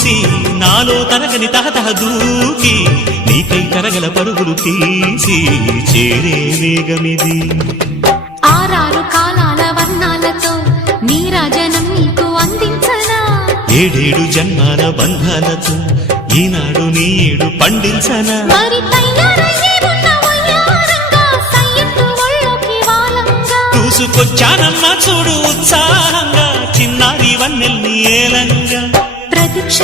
చూసి నాలో తరగని తహతహ దూకి నీకై తరగల పరుగులు తీసి చేరే వేగమిది. ఆరారు కాలాల వర్ణాలతో నీరాజనం నీకు అందించనా, ఏడేడు జన్మాల బంధాలతో ఈనాడు నీడు పండించనా. మరి తయారయ్యే ఉన్న వయ్యారంగా సయ్యత్తు ఒళ్ళోకి వాలంగా చూసుకొచ్చానమ్మా చూడు ఉత్సాహంగా చిన్నారి వన్నెల్ని ఏలంగా. ప్రతిక్ష